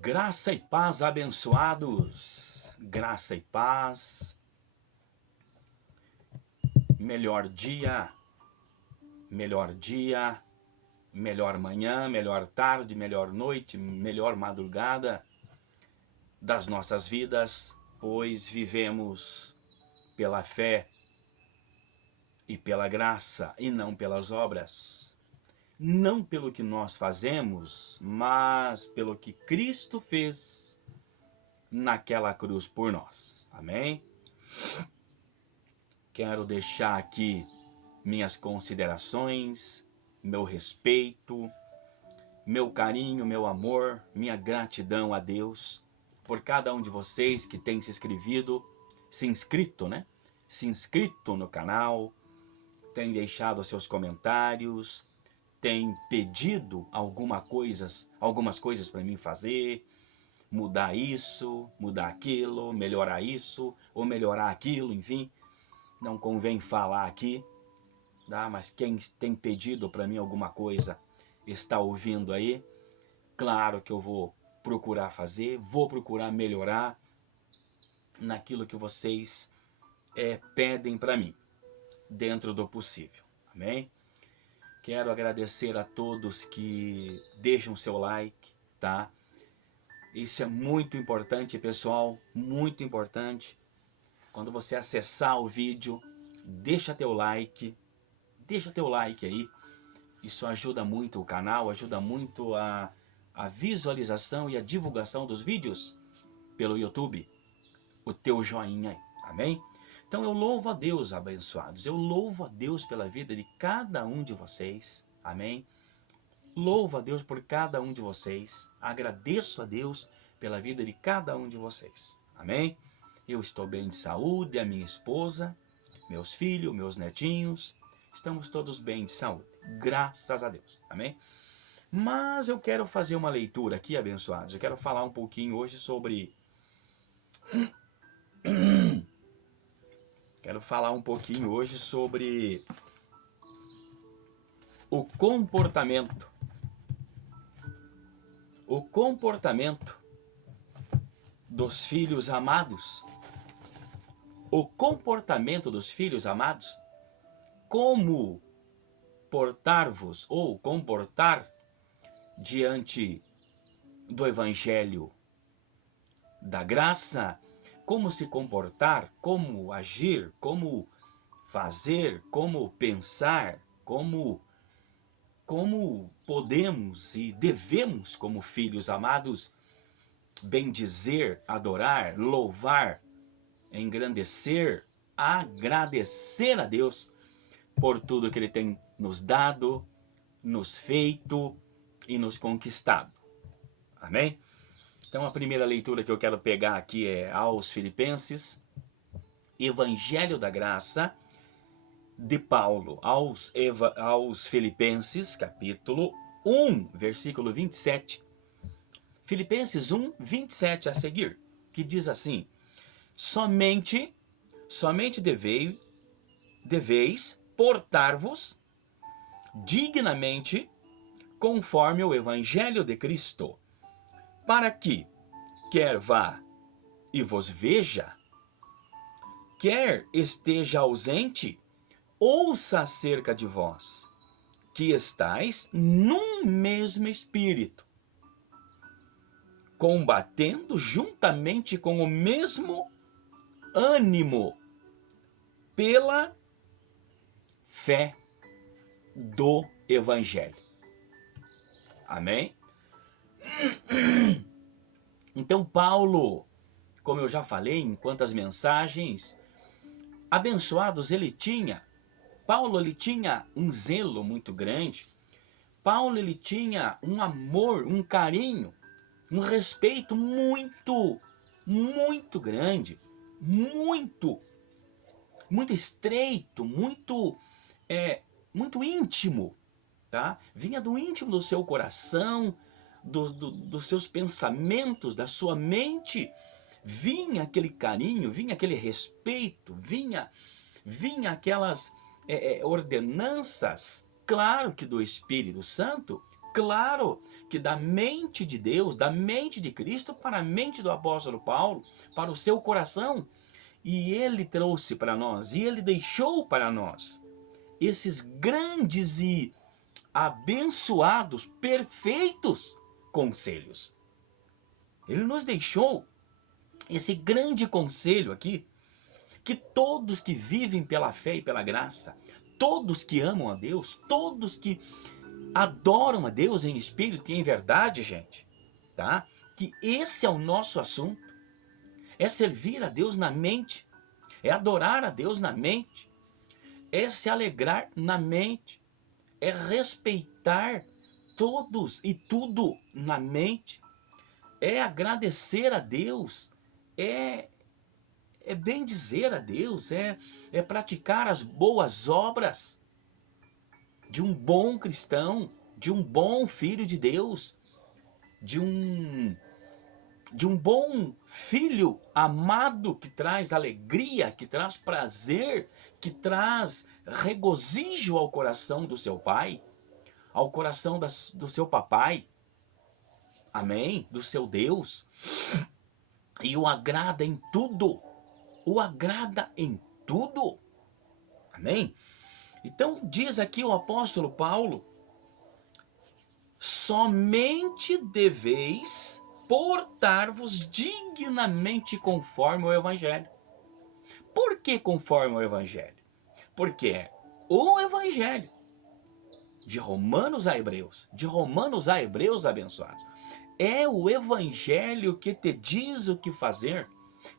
Graça e paz, abençoados. Graça e paz. Melhor dia, melhor dia, melhor manhã, melhor tarde, melhor noite, melhor madrugada das nossas vidas, pois vivemos pela fé e pela graça e não pelas obras. Não pelo que nós fazemos, mas pelo que Cristo fez naquela cruz por nós. Amém? Quero deixar aqui minhas considerações, meu respeito, meu carinho, meu amor, minha gratidão a Deus por cada um de vocês que tem se inscrito, né? Se inscrito no canal, tem deixado seus comentários, tem pedido algumas coisas para mim fazer, mudar isso, mudar aquilo, melhorar isso ou melhorar aquilo, enfim. Não convém falar aqui, tá? Mas quem tem pedido para mim alguma coisa está ouvindo aí, claro que eu vou procurar fazer, vou procurar melhorar naquilo que vocês pedem para mim, dentro do possível, amém? Quero agradecer a todos que deixam seu like, tá? Isso é muito importante, pessoal, muito importante. Quando você acessar o vídeo, deixa teu like aí. Isso ajuda muito o canal, ajuda muito a visualização e a divulgação dos vídeos pelo YouTube. O teu joinha aí, amém? Então eu louvo a Deus, abençoados. Eu louvo a Deus pela vida de cada um de vocês, amém? Louvo a Deus por cada um de vocês. Agradeço a Deus pela vida de cada um de vocês, amém? Eu estou bem de saúde, a minha esposa, meus filhos, meus netinhos, estamos todos bem de saúde, graças a Deus, amém? Mas eu quero fazer uma leitura aqui, abençoados. Eu quero falar um pouquinho hoje sobre... o comportamento. O comportamento dos filhos amados. O comportamento dos filhos amados. Como portar-vos ou comportar diante do evangelho da graça, como se comportar, como agir, como fazer, como pensar, como podemos e devemos, como filhos amados, bendizer, adorar, louvar, engrandecer, agradecer a Deus por tudo que Ele tem nos dado, nos feito e nos conquistado. Amém? Então a primeira leitura que eu quero pegar aqui é aos Filipenses, Evangelho da Graça de Paulo aos Filipenses, capítulo 1, versículo 27. Filipenses 1, 27 a seguir, que diz assim: Somente deveis portar-vos dignamente conforme o Evangelho de Cristo, para que, quer vá e vos veja, quer esteja ausente, ouça acerca de vós, que estáis num mesmo espírito, combatendo juntamente com o mesmo ânimo, pela fé do Evangelho. Amém? Então Paulo, como eu já falei em quantas mensagens, abençoados, Paulo ele tinha um zelo muito grande. Paulo ele tinha um amor, um carinho, um respeito muito grande, muito estreito, muito íntimo, tá? Vinha do íntimo do seu coração, dos seus pensamentos, da sua mente, vinha aquele carinho, vinha aquele respeito, vinha aquelas ordenanças, claro que do Espírito Santo, Claro que da mente de Deus, da mente de Cristo para a mente do apóstolo Paulo, para o seu coração. E ele trouxe para nós, e ele deixou para nós esses grandes e abençoados, perfeitos conselhos. Ele nos deixou esse grande conselho aqui, que todos que vivem pela fé e pela graça, todos que amam a Deus, todos que adoram a Deus em espírito e em verdade, gente, tá? Que esse é o nosso assunto, é servir a Deus na mente, é adorar a Deus na mente, é se alegrar na mente, é respeitar todos e tudo na mente, é agradecer a Deus, é bem dizer a Deus, é praticar as boas obras de um bom cristão, de um bom filho de Deus, de um bom filho amado que traz alegria, que traz prazer, que traz regozijo ao coração do seu pai, ao coração do seu papai, amém? Do seu Deus, e o agrada em tudo, o agrada em tudo, amém? Então diz aqui o apóstolo Paulo, somente deveis portar-vos dignamente conforme o Evangelho. Por que conforme o Evangelho? Porque é o Evangelho, de Romanos a Hebreus, de Romanos a Hebreus abençoados, é o Evangelho que te diz o que fazer,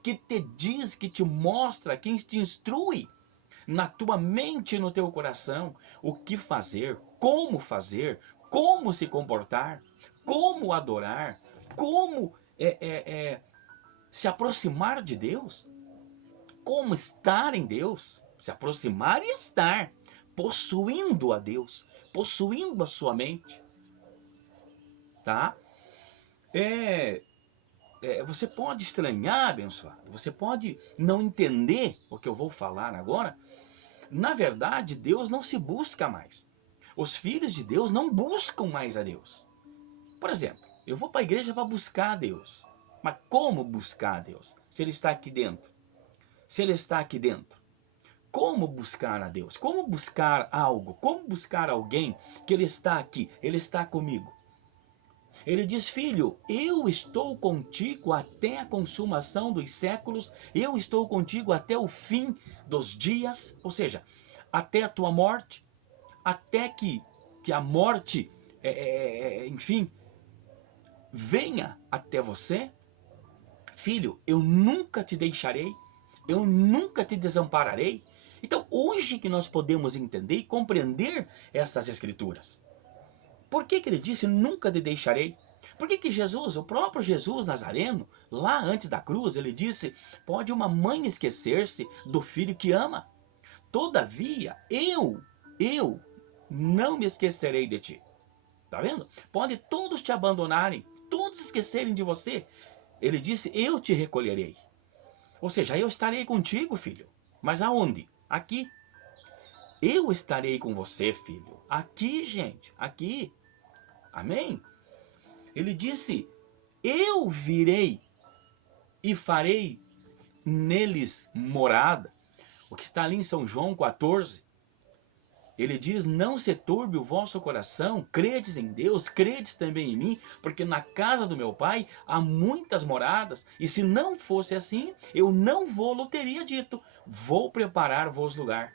que te diz, que te mostra, que te instrui na tua mente e no teu coração o que fazer, como se comportar, como adorar, como se aproximar de Deus, como estar em Deus, se aproximar e estar, possuindo a Deus, possuindo a sua mente, tá? Você pode estranhar, abençoado, você pode não entender o que eu vou falar agora. Na verdade, Deus não se busca mais. Os filhos de Deus não buscam mais a Deus. Por exemplo, eu vou para a igreja para buscar a Deus. Mas como buscar a Deus? Se Ele está aqui dentro. Se Ele está aqui dentro. Como buscar a Deus? Como buscar algo? Como buscar alguém que Ele está aqui? Ele está comigo. Ele diz, filho, eu estou contigo até a consumação dos séculos, eu estou contigo até o fim dos dias, ou seja, até a tua morte, até que a morte, enfim, venha até você. Filho, eu nunca te deixarei, eu nunca te desampararei. Então, hoje que nós podemos entender e compreender essas escrituras. Por que ele disse, nunca te deixarei? Por que Jesus, o próprio Jesus Nazareno, lá antes da cruz, ele disse, pode uma mãe esquecer-se do filho que ama? Todavia, eu não me esquecerei de ti. Tá vendo? Pode todos te abandonarem, todos esquecerem de você. Ele disse, eu te recolherei. Ou seja, eu estarei contigo, filho. Mas aonde? Aqui. Eu estarei com você, filho. Aqui, gente. Aqui. Amém? Ele disse, eu virei e farei neles morada. O que está ali em São João 14. Ele diz, não se turbe o vosso coração, credes em Deus, credes também em mim, porque na casa do meu pai há muitas moradas, e se não fosse assim, eu não vou-lo teria dito, vou preparar-vos lugar.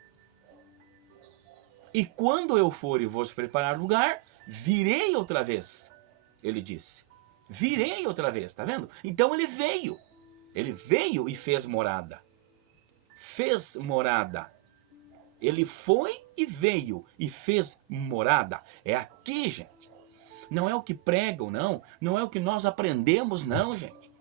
E quando eu for e vos preparar lugar, virei outra vez, ele disse. Virei outra vez, tá vendo? Então ele veio e fez morada. Fez morada. Ele foi e veio e fez morada. É aqui, gente. Não é o que pregam, não. Não é o que nós aprendemos, não, gente.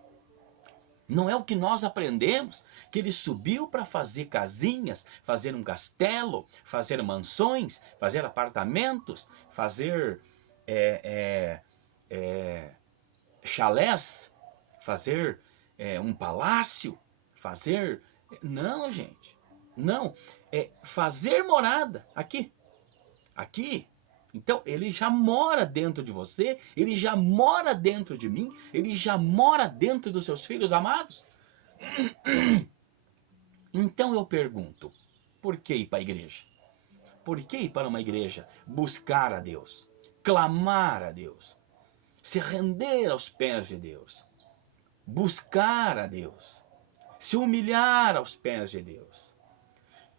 Não é o que nós aprendemos, que ele subiu para fazer casinhas, fazer um castelo, fazer mansões, fazer apartamentos, fazer chalés, fazer um palácio, fazer... Não, gente. Não. É fazer morada. Aqui. Aqui. Então, ele já mora dentro de você, ele já mora dentro de mim, ele já mora dentro dos seus filhos amados. Então eu pergunto, por que ir para a igreja? Por que ir para uma igreja? Buscar a Deus, clamar a Deus, se render aos pés de Deus, buscar a Deus, se humilhar aos pés de Deus,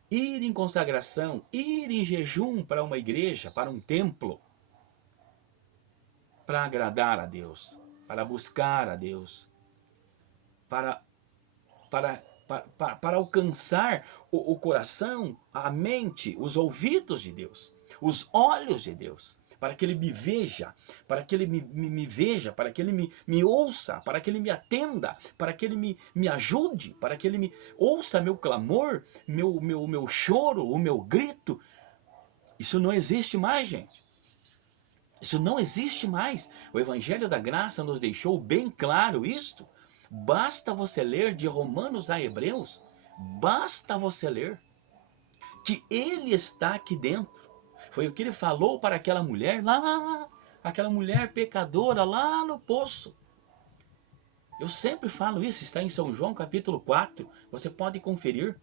ir em consagração, ir em jejum para uma igreja, para um templo, para agradar a Deus, para buscar a Deus, para, para alcançar o coração, a mente, os ouvidos de Deus, os olhos de Deus, para que Ele me veja, para que Ele me veja, para que Ele me ouça, para que Ele me atenda, para que Ele me ajude, para que Ele me ouça meu clamor, meu choro, o meu grito. Isso não existe mais, gente. Isso não existe mais. O Evangelho da Graça nos deixou bem claro isto. Basta você ler de Romanos a Hebreus, basta você ler, que Ele está aqui dentro. Foi o que Ele falou para aquela mulher lá, aquela mulher pecadora lá no poço. Eu sempre falo isso, está em São João capítulo 4, você pode conferir.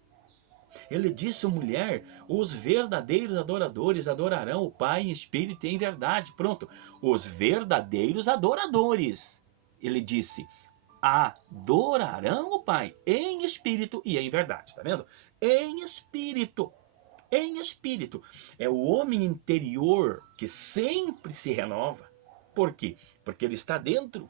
Ele disse, mulher, os verdadeiros adoradores adorarão o Pai em espírito e em verdade. Pronto, os verdadeiros adoradores. Ele disse, adorarão o Pai em espírito e em verdade. Tá vendo? Em espírito. Em espírito. É o homem interior que sempre se renova. Por quê? Porque ele está dentro.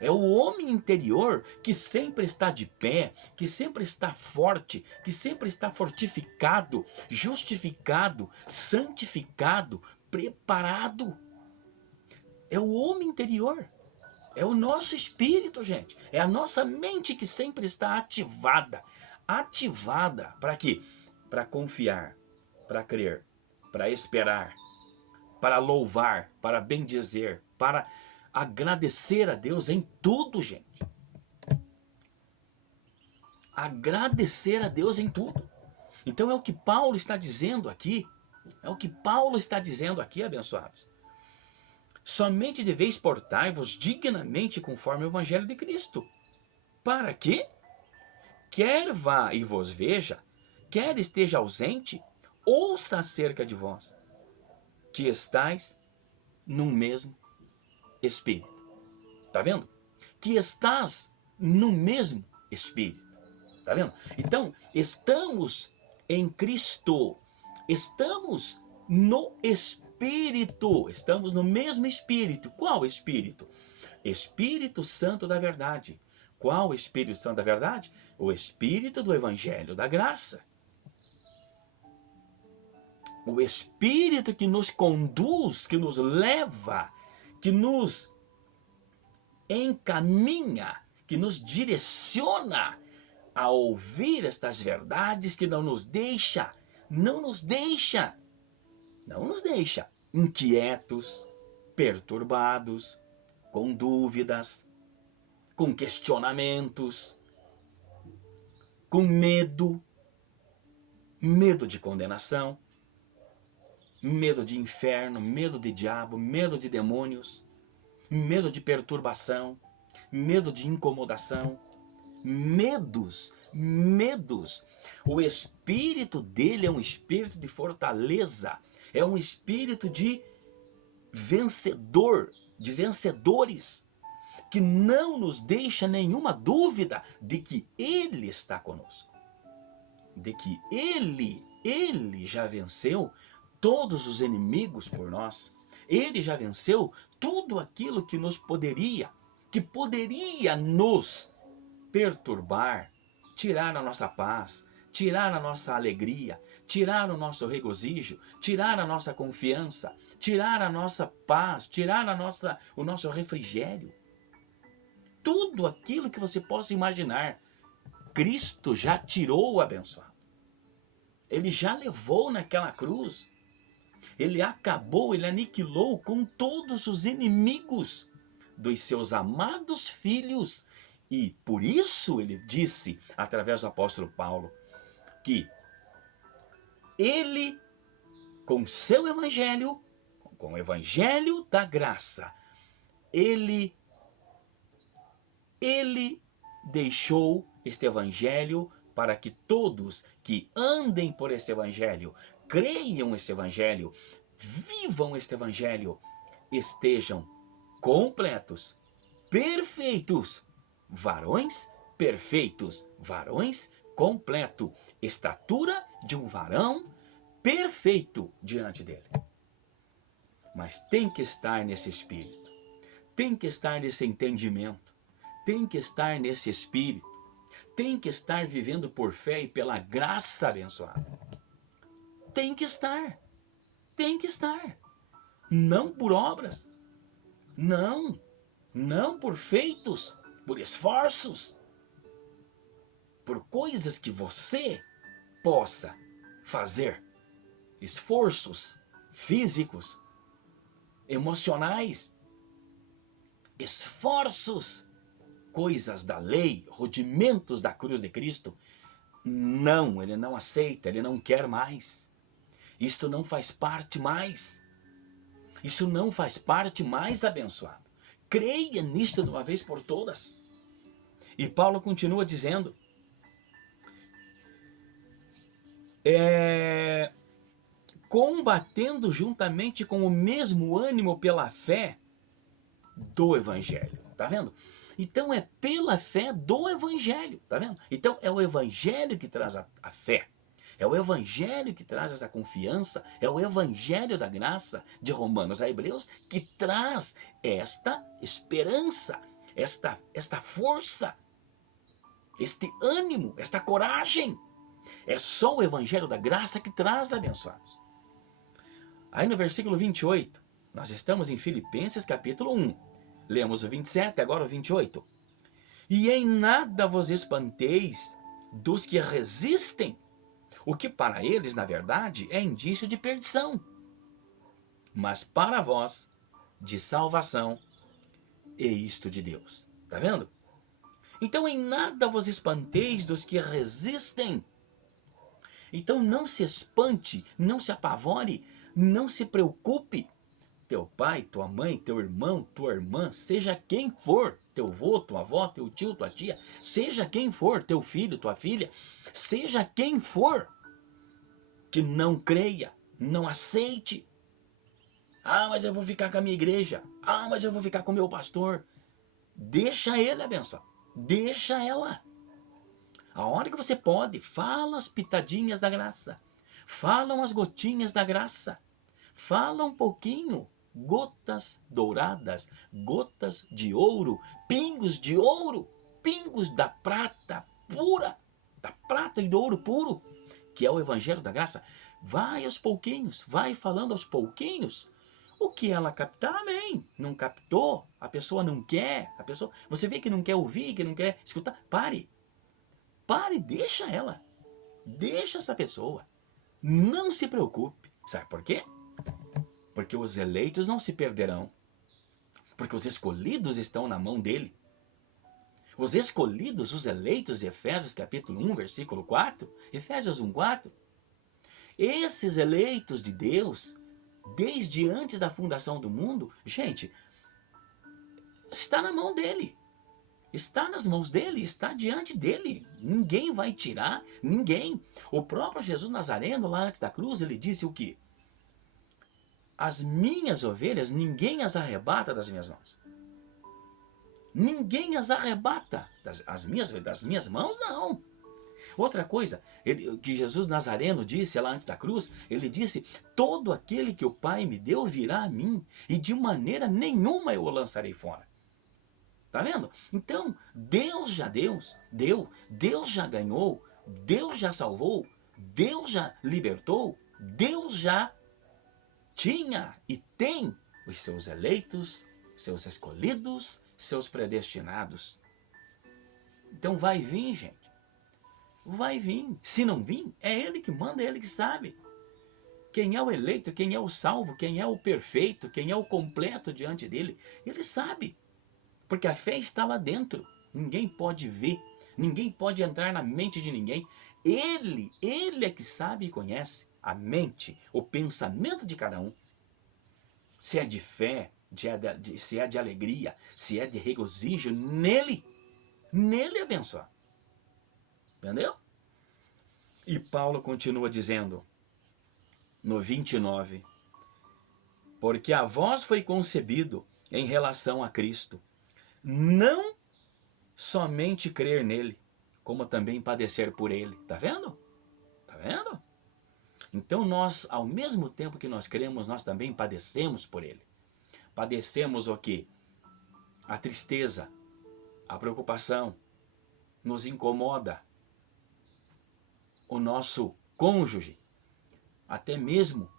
É o homem interior que sempre está de pé, que sempre está forte, que sempre está fortificado, justificado, santificado, preparado. É o homem interior. É o nosso espírito, gente. É a nossa mente que sempre está ativada. Ativada para quê? Para confiar, para crer, para esperar, para louvar, para bendizer, para agradecer a Deus em tudo, gente. Agradecer a Deus em tudo. Então é o que Paulo está dizendo aqui. É o que Paulo está dizendo aqui, abençoados. Somente deveis portar-vos dignamente conforme o Evangelho de Cristo. Para que, quer vá e vos veja, quer esteja ausente, ouça acerca de vós, que estáis no mesmo Espírito. Tá vendo? Que estás no mesmo Espírito. Tá vendo? Então, estamos em Cristo. Estamos no Espírito. Estamos no mesmo Espírito. Qual Espírito? Espírito Santo da verdade. Qual Espírito Santo da verdade? O Espírito do Evangelho da Graça. O Espírito que nos conduz, que nos leva, que nos encaminha, que nos direciona a ouvir estas verdades, que não nos deixa inquietos, perturbados, com dúvidas, com questionamentos, com medo de condenação, medo de inferno, medo de diabo, medo de demônios, medo de perturbação, medo de incomodação, medos. O espírito dele é um espírito de fortaleza, é um espírito de vencedor, de vencedores, que não nos deixa nenhuma dúvida de que ele está conosco, de que ele já venceu todos os inimigos por nós. Ele já venceu tudo aquilo que poderia nos perturbar, tirar a nossa paz, tirar a nossa alegria, tirar o nosso regozijo, tirar a nossa confiança, tirar a nossa paz, tirar o nosso refrigério. Tudo aquilo que você possa imaginar, Cristo já tirou, abençoado. Ele já levou naquela cruz. Ele acabou, ele aniquilou com todos os inimigos dos seus amados filhos. E por isso ele disse, através do apóstolo Paulo, que ele, com seu evangelho, com o evangelho da graça, ele deixou este evangelho para que todos que andem por este evangelho, creiam este evangelho, vivam este evangelho, estejam completos, perfeitos, varões perfeitos, varões completo, estatura de um varão perfeito diante dele. Mas tem que estar nesse espírito, tem que estar nesse entendimento, tem que estar nesse espírito, tem que estar vivendo por fé e pela graça abençoada. Tem que estar, não por obras, não por feitos, por esforços, por coisas que você possa fazer, esforços físicos, emocionais, esforços, coisas da lei, rudimentos da cruz de Cristo. Não, ele não aceita, ele não quer mais. Isto não faz parte mais. Isso não faz parte mais, abençoado. Creia nisto de uma vez por todas. E Paulo continua dizendo, combatendo juntamente com o mesmo ânimo pela fé do evangelho. Tá vendo? Então é pela fé do evangelho, tá vendo? Então é o evangelho que traz a fé. É o evangelho que traz essa confiança, é o evangelho da graça de Romanos a Hebreus que traz esta esperança, esta força, este ânimo, esta coragem. É só o evangelho da graça que traz, abençoados. Aí no versículo 28, nós estamos em Filipenses capítulo 1. Lemos o 27, agora o 28. E em nada vos espanteis dos que resistem, o que para eles, na verdade, é indício de perdição, mas para vós, de salvação, e isto de Deus. Tá vendo? Então em nada vos espanteis dos que resistem. Então não se espante, não se apavore, não se preocupe. Teu pai, tua mãe, teu irmão, tua irmã, seja quem for, teu avô, tua avó, teu tio, tua tia, seja quem for, teu filho, tua filha, seja quem for, que não creia, não aceite. Ah, mas eu vou ficar com a minha igreja. Ah, mas eu vou ficar com o meu pastor. Deixa ele abençoar. Deixa ela. A hora que você pode, fala as pitadinhas da graça. Falam as gotinhas da graça. Fala um pouquinho. Gotas douradas, gotas de ouro, pingos da prata pura, da prata e do ouro puro, que é o evangelho da graça. Vai aos pouquinhos, vai falando aos pouquinhos. O que ela captar, amém. Não captou, a pessoa não quer, você vê que não quer ouvir, que não quer escutar, pare, deixa ela, deixa essa pessoa, não se preocupe. Sabe por quê? Porque os eleitos não se perderão. Porque os escolhidos estão na mão dele. Os escolhidos, os eleitos de Efésios capítulo 1, versículo 4. Efésios 1, 4. Esses eleitos de Deus, desde antes da fundação do mundo, gente, está na mão dele. Está nas mãos dele, está diante dele. Ninguém vai tirar, ninguém. O próprio Jesus Nazareno, lá antes da cruz, ele disse o quê? As minhas ovelhas, ninguém as arrebata das minhas mãos. Ninguém as arrebata das minhas mãos, não. Outra coisa, que Jesus Nazareno disse lá antes da cruz, ele disse, todo aquele que o Pai me deu virá a mim, e de maneira nenhuma eu o lançarei fora. Tá vendo? Então, Deus já deu, Deus já ganhou, Deus já salvou, Deus já libertou, Deus já tinha e tem os seus eleitos, seus escolhidos, seus predestinados. Então vai vir, gente. Vai vir. Se não vir, é ele que manda, é ele que sabe. Quem é o eleito, quem é o salvo, quem é o perfeito, quem é o completo diante dele, ele sabe. Porque a fé está lá dentro. Ninguém pode ver, ninguém pode entrar na mente de ninguém. Ele é que sabe e conhece a mente, o pensamento de cada um. se é de fé, se é de alegria, se é de regozijo, nele abençoar. Entendeu? E Paulo continua dizendo, no 29, porque a vós foi concebido em relação a Cristo, não somente crer nele, como também padecer por ele. Tá vendo? Tá vendo? Então nós, ao mesmo tempo que nós cremos, nós também padecemos por ele. Padecemos o quê? A tristeza, a preocupação, nos incomoda. O nosso cônjuge, até mesmo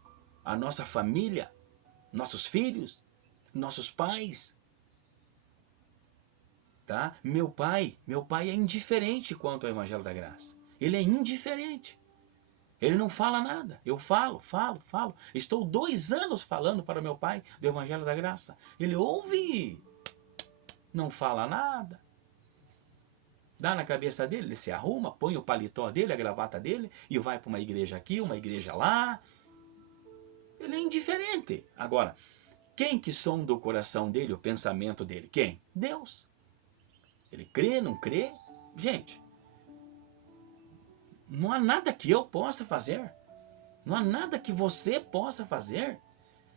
a nossa família, nossos filhos, nossos pais. Tá? Meu pai é indiferente quanto ao Evangelho da Graça. Ele é indiferente. Ele não fala nada. Eu falo. Estou 2 anos falando para o meu pai do Evangelho da Graça. Ele ouve, não fala nada. Dá na cabeça dele, ele se arruma, põe o paletó dele, a gravata dele e vai para uma igreja aqui, uma igreja lá. Ele é indiferente. Agora, quem que sonda o coração dele, o pensamento dele? Quem? Deus. Ele crê, não crê? Gente, não há nada que eu possa fazer. Não há nada que você possa fazer.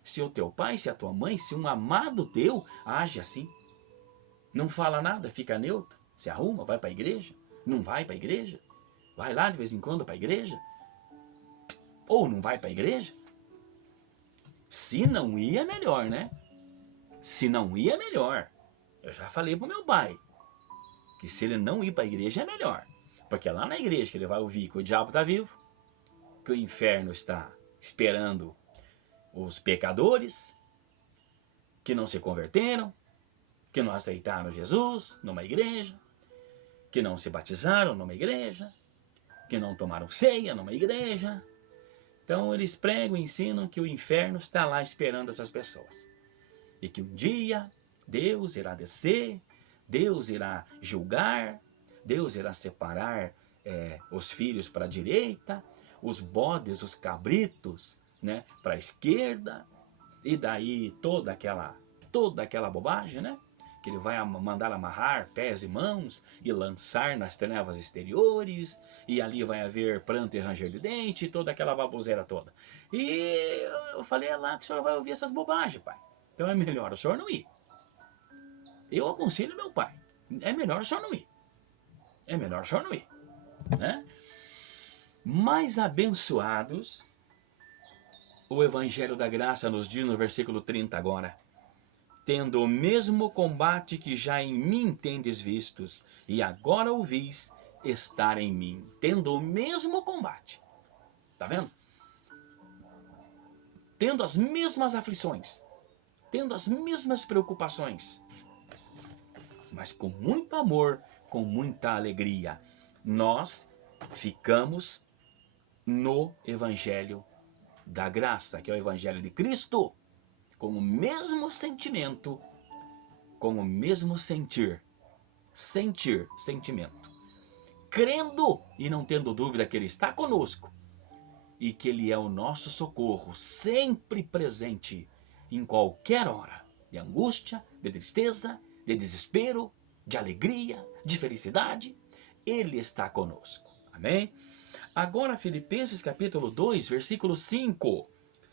Se o teu pai, se a tua mãe, se um amado teu age assim. Não fala nada, fica neutro. Se arruma, vai para a igreja. Não vai para a igreja. Vai lá de vez em quando para a igreja. Ou não vai para a igreja. Se não ia, melhor, né? Se não ia, melhor. Eu já falei pro meu pai que se ele não ir para a igreja, é melhor. Porque é lá na igreja que ele vai ouvir que o diabo está vivo, que o inferno está esperando os pecadores, que não se converteram, que não aceitaram Jesus numa igreja, que não se batizaram numa igreja, que não tomaram ceia numa igreja. Então eles pregam e ensinam que o inferno está lá esperando essas pessoas. E que um dia Deus irá descer, Deus irá julgar, Deus irá separar os filhos para a direita, os bodes, os cabritos, né, para a esquerda. E daí toda aquela bobagem, né? Que ele vai mandar amarrar pés e mãos e lançar nas trevas exteriores, e ali vai haver pranto e ranger de dente, e toda aquela baboseira toda. E eu falei, é lá que o senhor vai ouvir essas bobagens, pai. Então é melhor o senhor não ir. Eu aconselho meu pai, é melhor o senhor não ir. É melhor o senhor não ir, né? Mais abençoados, o Evangelho da Graça nos diz no versículo 30 agora, tendo o mesmo combate que já em mim tendes vistos, e agora ouvis estar em mim. Tendo o mesmo combate. Tá vendo? Tendo as mesmas aflições. Tendo as mesmas preocupações. Mas com muito amor, com muita alegria. Nós ficamos no Evangelho da Graça, que é o Evangelho de Cristo. Com o mesmo sentimento, com o mesmo sentimento, crendo e não tendo dúvida que Ele está conosco e que Ele é o nosso socorro, sempre presente em qualquer hora, de angústia, de tristeza, de desespero, de alegria, de felicidade, Ele está conosco. Amém? Agora Filipenses capítulo 2, versículo 5.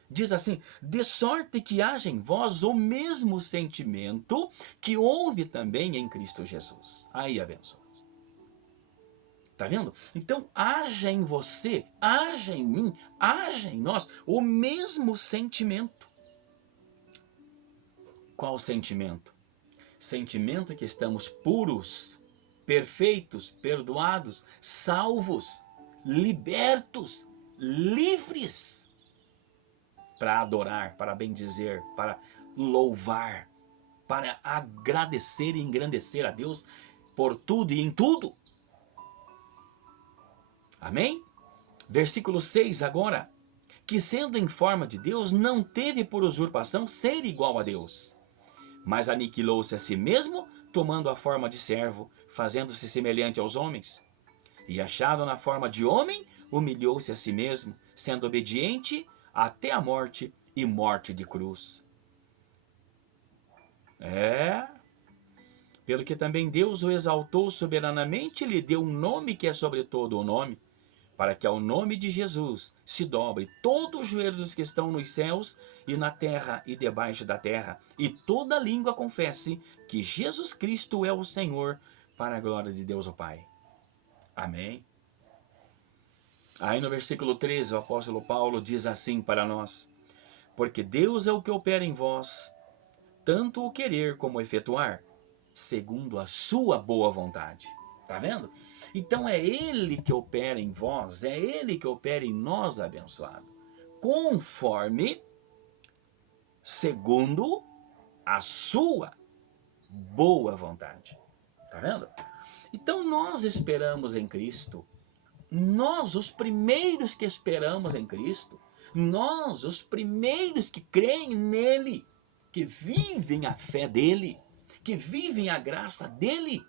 Diz assim, de sorte que haja em vós o mesmo sentimento que houve também em Cristo Jesus. Aí, abençoados. Tá vendo? Então, haja em você, haja em mim, haja em nós o mesmo sentimento. Qual sentimento? Sentimento que estamos puros, perfeitos, perdoados, salvos, libertos, livres. Para adorar, para bendizer, para louvar, para agradecer e engrandecer a Deus por tudo e em tudo. Amém? Versículo 6 agora. Que sendo em forma de Deus, não teve por usurpação ser igual a Deus, mas aniquilou-se a si mesmo, tomando a forma de servo, fazendo-se semelhante aos homens. E achado na forma de homem, humilhou-se a si mesmo, sendo obediente até a morte e morte de cruz. É, pelo que também Deus o exaltou soberanamente e lhe deu um nome que é sobre todo o nome, para que ao nome de Jesus se dobre todo o joelho dos que estão nos céus e na terra e debaixo da terra, e toda língua confesse que Jesus Cristo é o Senhor, para a glória de Deus o Pai. Amém. Aí no versículo 13, o apóstolo Paulo diz assim para nós: porque Deus é o que opera em vós, tanto o querer como o efetuar, segundo a sua boa vontade. Tá vendo? Então é Ele que opera em vós, é Ele que opera em nós, abençoado, conforme, segundo a sua boa vontade. Tá vendo? Então nós esperamos em Cristo, nós os primeiros que esperamos em Cristo, nós os primeiros que creem nele, que vivem a fé dele, que vivem a graça dele,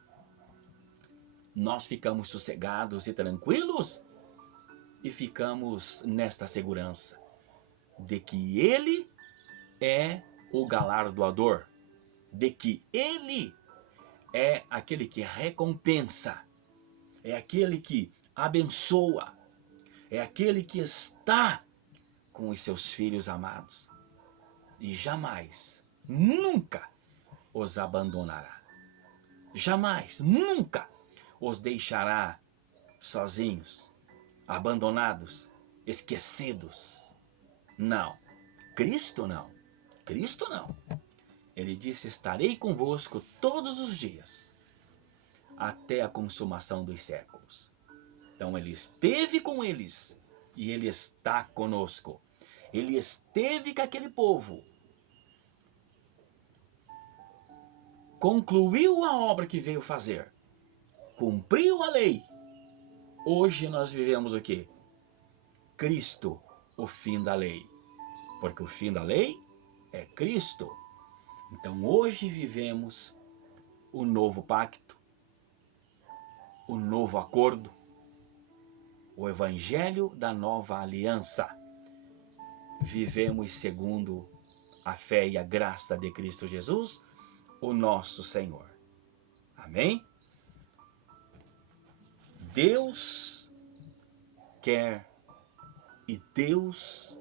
nós ficamos sossegados e tranquilos e ficamos nesta segurança de que ele é o galardoador, de que ele é aquele que recompensa, é aquele que abençoa, é aquele que está com os seus filhos amados e jamais, nunca os abandonará. Jamais, nunca os deixará sozinhos, abandonados, esquecidos. Não, Cristo não. Cristo não. Ele disse: estarei convosco todos os dias, até a consumação dos séculos. Então ele esteve com eles e ele está conosco. Ele esteve com aquele povo, concluiu a obra que veio fazer, cumpriu a lei. Hoje nós vivemos o quê? Cristo, o fim da lei. Porque o fim da lei é Cristo. Então hoje vivemos o novo pacto, o novo acordo, o evangelho da nova aliança. Vivemos segundo a fé e a graça de Cristo Jesus, o nosso Senhor. Amém? Deus quer e Deus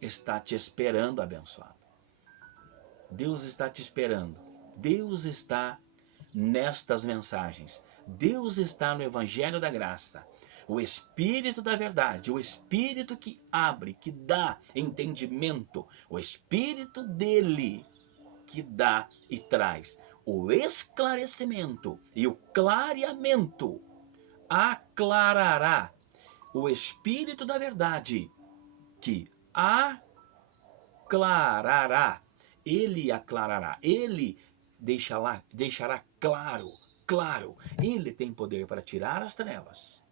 está te esperando, abençoado. Deus está te esperando. Deus está nestas mensagens. Deus está no Evangelho da Graça. O Espírito da verdade, o Espírito que abre, que dá entendimento, o Espírito dele que dá e traz o esclarecimento e o clareamento, aclarará. O Espírito da verdade que aclarará, ele aclarará, ele deixará claro, ele tem poder para tirar as trevas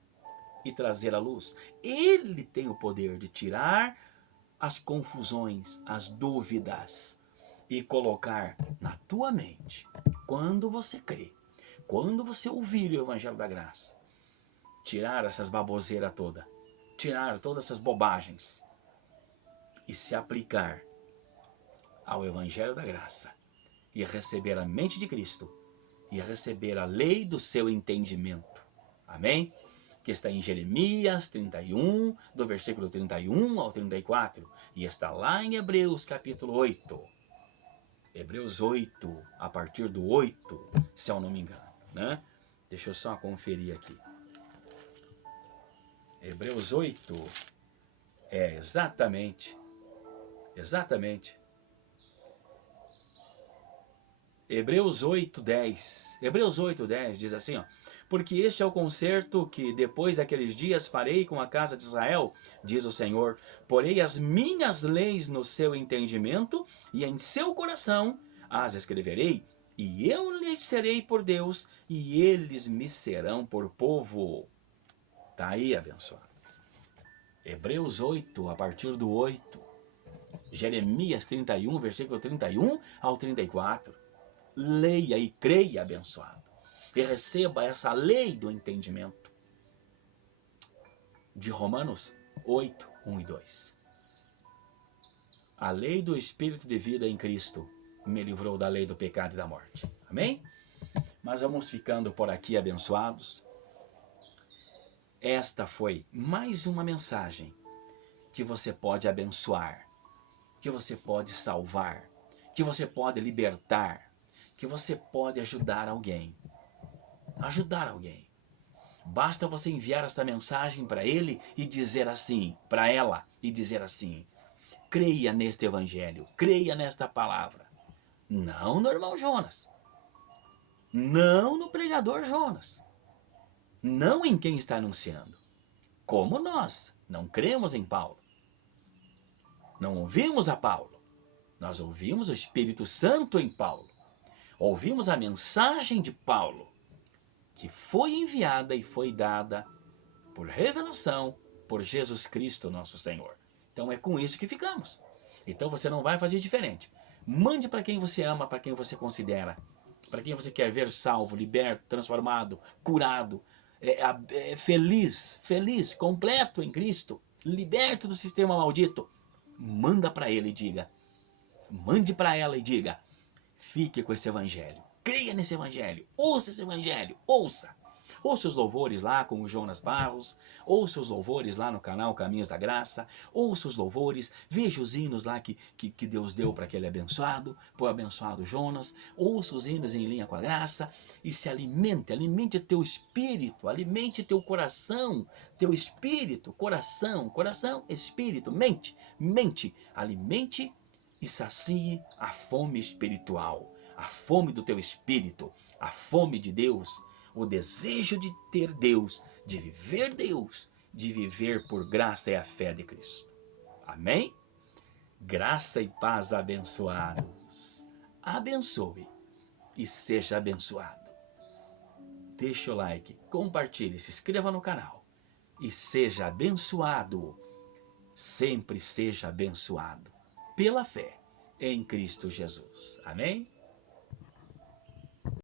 e trazer a luz. Ele tem o poder de tirar as confusões, as dúvidas e colocar na tua mente, quando você crê, quando você ouvir o Evangelho da Graça, tirar essas baboseiras toda, tirar todas essas bobagens e se aplicar ao Evangelho da Graça e receber a mente de Cristo e receber a lei do seu entendimento. Amém? Que está em Jeremias 31, do versículo 31 ao 34, e está lá em Hebreus capítulo 8. Hebreus 8, a partir do 8, se eu não me engano, né? Deixa eu só conferir aqui. Hebreus 8 é exatamente. Hebreus 8:10. Hebreus 8:10 diz assim, ó: porque este é o concerto que depois daqueles dias farei com a casa de Israel, diz o Senhor. Porei as minhas leis no seu entendimento e em seu coração as escreverei, e eu lhes serei por Deus e eles me serão por povo. Tá aí, abençoado. Hebreus 8, a partir do 8. Jeremias 31, versículo 31 ao 34. Leia e creia, abençoado, e receba essa lei do entendimento de Romanos 8:1 e 2. A lei do Espírito de vida em Cristo me livrou da lei do pecado e da morte. Amém? Mas vamos ficando por aqui abençoados. Esta foi mais uma mensagem que você pode abençoar, que você pode salvar, que você pode libertar, que você pode ajudar alguém. Ajudar alguém. Basta você enviar esta mensagem para ele e dizer assim, para ela, e dizer assim: creia neste evangelho, creia nesta palavra. Não no irmão Jonas. Não no pregador Jonas. Não em quem está anunciando. Como nós não cremos em Paulo. Não ouvimos a Paulo. Nós ouvimos o Espírito Santo em Paulo. Ouvimos a mensagem de Paulo, que foi enviada e foi dada por revelação por Jesus Cristo nosso Senhor. Então é com isso que ficamos. Então você não vai fazer diferente. Mande para quem você ama, para quem você considera, para quem você quer ver salvo, liberto, transformado, curado, feliz, completo em Cristo, liberto do sistema maldito. Manda para ele e diga, mande para ela e diga: fique com esse evangelho, creia nesse evangelho, ouça esse evangelho, ouça. Ouça os louvores lá com o Jonas Barros, ouça os louvores lá no canal Caminhos da Graça, ouça os louvores, veja os hinos lá que Deus deu para aquele abençoado, para o abençoado Jonas, ouça os hinos em linha com a graça e se alimente teu espírito, alimente teu coração, teu espírito, coração, espírito, mente, alimente e sacie a fome espiritual, a fome do teu espírito, a fome de Deus, o desejo de ter Deus, de viver por graça e a fé de Cristo. Amém? Graça e paz abençoados. Abençoe e seja abençoado. Deixe o like, compartilhe, se inscreva no canal e seja abençoado. Sempre seja abençoado pela fé em Cristo Jesus. Amém?